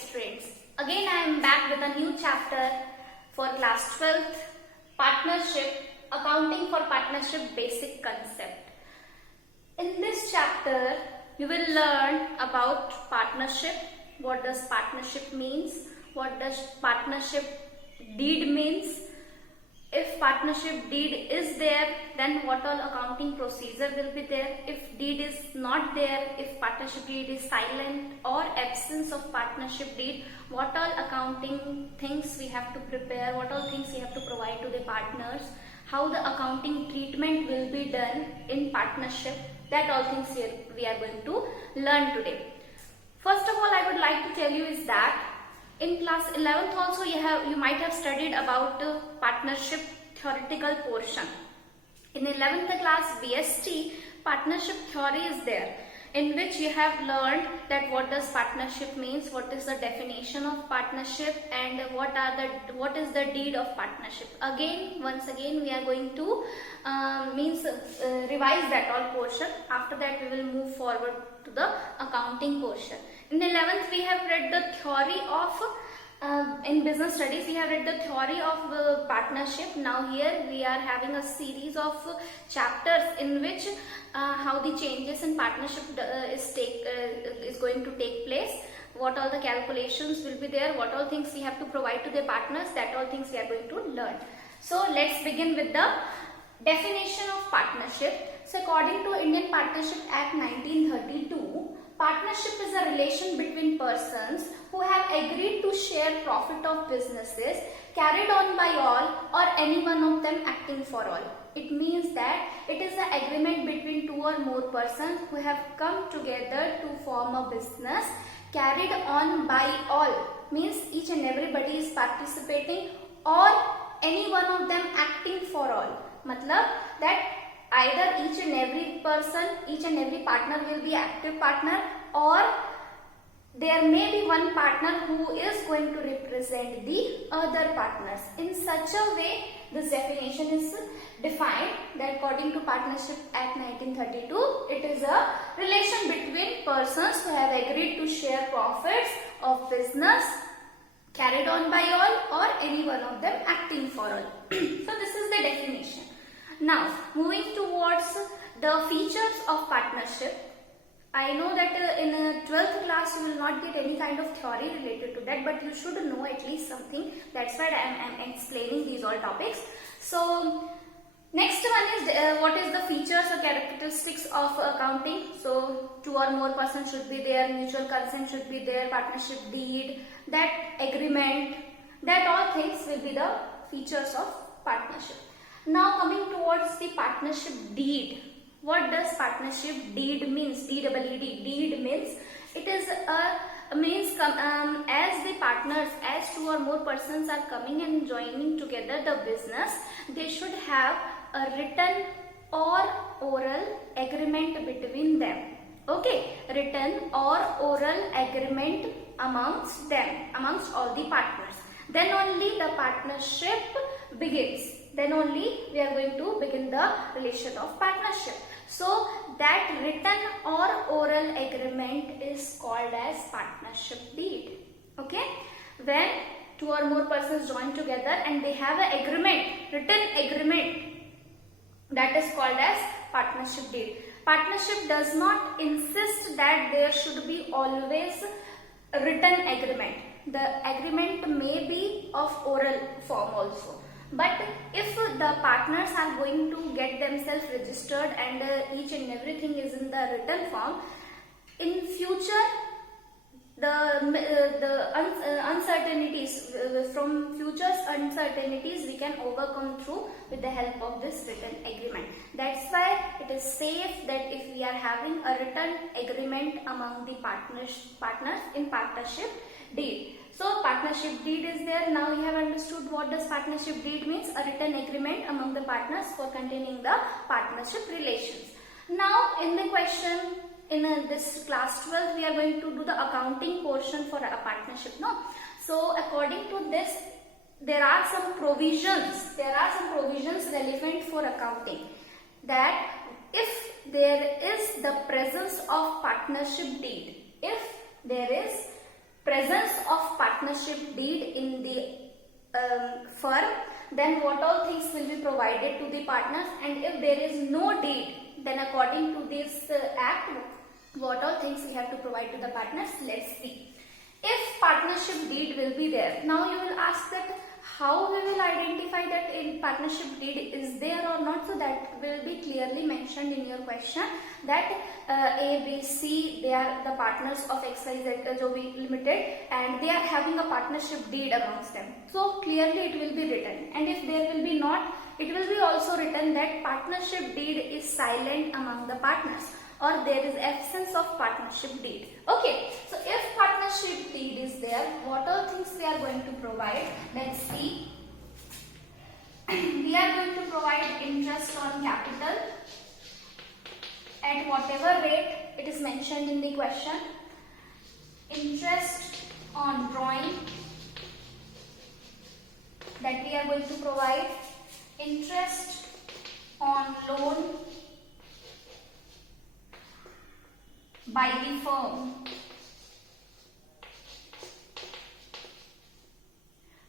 students. Again I am back with a new chapter for class 12th, partnership, accounting for partnership basic concept. In this chapter you will learn about partnership, what does partnership means, what does partnership deed means. If partnership deed is there, then what all accounting procedure will be there. If deed is not there, if partnership deed is silent or absence of partnership deed, what all accounting things we have to prepare, what all things we have to provide to the partners, how the accounting treatment will be done in partnership, that all things we are going to learn today. First of all, I would like to tell you is that in class 11th also you might have studied about partnership theoretical portion. In 11th class BST, partnership theory is there, in which you have learned that what does partnership means, what is the definition of partnership, and what is the deed of partnership. Once again we are going to revise that all portion. After that we will move forward to the accounting portion. In 11th we have read the theory of in business studies we have read the theory of partnership. Now here we are having a series of chapters in which how the changes in partnership is going to take place, what all the calculations will be there, what all things we have to provide to the partners, that all things we are going to learn. So let's begin with the definition of partnership. So according to Indian Partnership Act 1932, partnership is a relation between persons who have agreed to share profit of businesses carried on by all or any one of them acting for all. It means that it is an agreement between two or more persons who have come together to form a business carried on by all, means each and everybody is participating or any one of them acting for all. Matlab that either each and every person, each and every partner will be active partner, or there may be one partner who is going to represent the other partners. In such a way, this definition is defined that according to Partnership Act 1932, it is a relation between persons who have agreed to share profits of business carried on by all or any one of them acting for all. So this is the definition. Now moving towards the features of partnership. I know that in 12th class you will not get any kind of theory related to that, but you should know at least something. That's why I am explaining these all topics. So next one is what is the features or characteristics of accounting. So two or more persons should be there, mutual consent should be there, partnership deed, that agreement, that all things will be the features of partnership. Now coming towards the partnership deed. What does partnership deed means? Deed means it is as the partners, as two or more persons are coming and joining together the business, they should have a written or oral agreement between them. Okay, written or oral agreement amongst them, amongst all the partners. Then only the partnership begins. Then only we are going to begin the relation of partnership. So that written or oral agreement is called as partnership deed. Okay, when two or more persons join together and they have an agreement, written agreement, that is called as partnership deed. Partnership does not insist that there should be always a written agreement. The agreement may be of oral form also. But if the partners are going to get themselves registered and each and everything is in the written form, in future the uncertainties, from future uncertainties we can overcome through with the help of this written agreement. That's why it is safe that if we are having a written agreement among the partners in partnership deed. So partnership deed is there. Now you have understood what does partnership deed means, a written agreement among the partners for containing the partnership relations. Now in the question in this class 12 we are going to do the accounting portion for a partnership. No, so according to this there are some provisions relevant for accounting, that if there is the presence of partnership deed, if there is presence of partnership deed in the firm, then what all things will be provided to the partners, and if there is no deed, then according to this act, what all things we have to provide to the partners. Let's see. If partnership deed will be there, now you will ask that how we will identify that in partnership deed is there or not. So that will be clearly mentioned in your question that A, B, C, they are the partners of XYZ Jovi Limited and they are having a partnership deed amongst them. So clearly it will be written, and if there will be not, it will be also written that partnership deed is silent among the partners, or there is absence of partnership deed. Okay, so if partnership deed is there, what all things we are going to provide? Let's see. We are going to provide interest on capital at whatever rate it is mentioned in the question. Interest on drawing that we are going to provide. Interest on loan by the firm.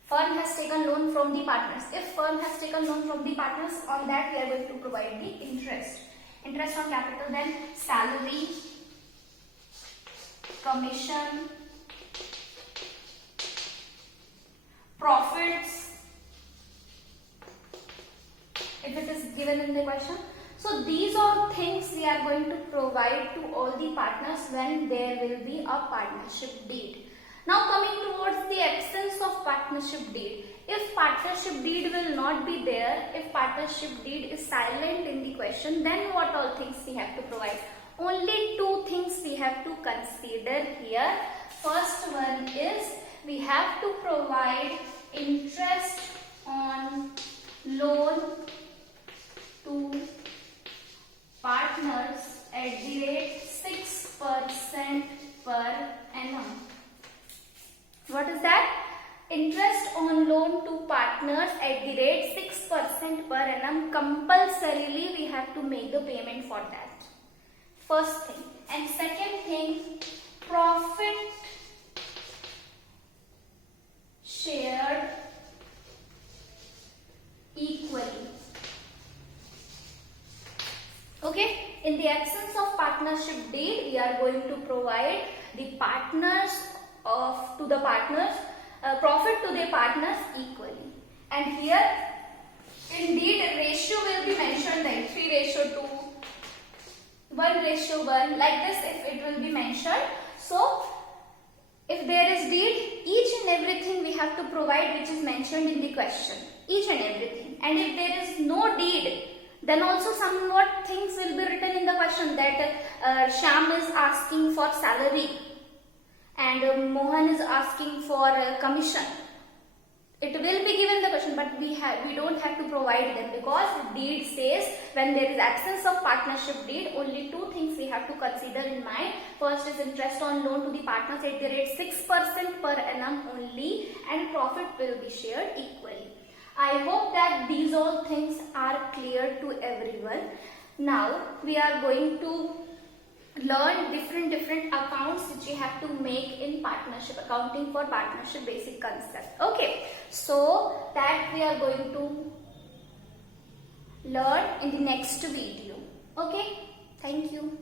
Firm has taken loan from the partners. If firm has taken loan from the partners, on that we are going to provide the interest. Interest on capital, then salary, commission, profits, if it is given in the question. So these are things we are going to provide to all the partners when there will be a partnership deed. Now coming towards the absence of partnership deed. If partnership deed will not be there, if partnership deed is silent in the question, then what all things we have to provide? Only two things we have to consider here. First one is we have to provide interest on loan to partners at the rate 6% per annum. What is that? Interest on loan to partners at the rate 6% per annum. Compulsorily we have to make the payment for that. First thing. And second thing, profit shared equally. Okay, in the absence of partnership deed, we are going to provide the partners to the partners, profit to the partners equally. And here, indeed, ratio will be mentioned like 3:2, 1:1, like this if it will be mentioned. So, if there is deed, each and everything we have to provide which is mentioned in the question. Each and everything. And if there is no deed, then also somewhat things will be written in the question that Shyam is asking for salary and Mohan is asking for commission. It will be given the question, but we don't have to provide them because deed says when there is absence of partnership deed, only two things we have to consider in mind. First is interest on loan to the partners at the rate 6% per annum only, and profit will be shared equally. I hope that these all things are clear to everyone. Now we are going to learn different accounts which you have to make in partnership, accounting for partnership basic concept. Okay, so that we are going to learn in the next video. Okay, thank you.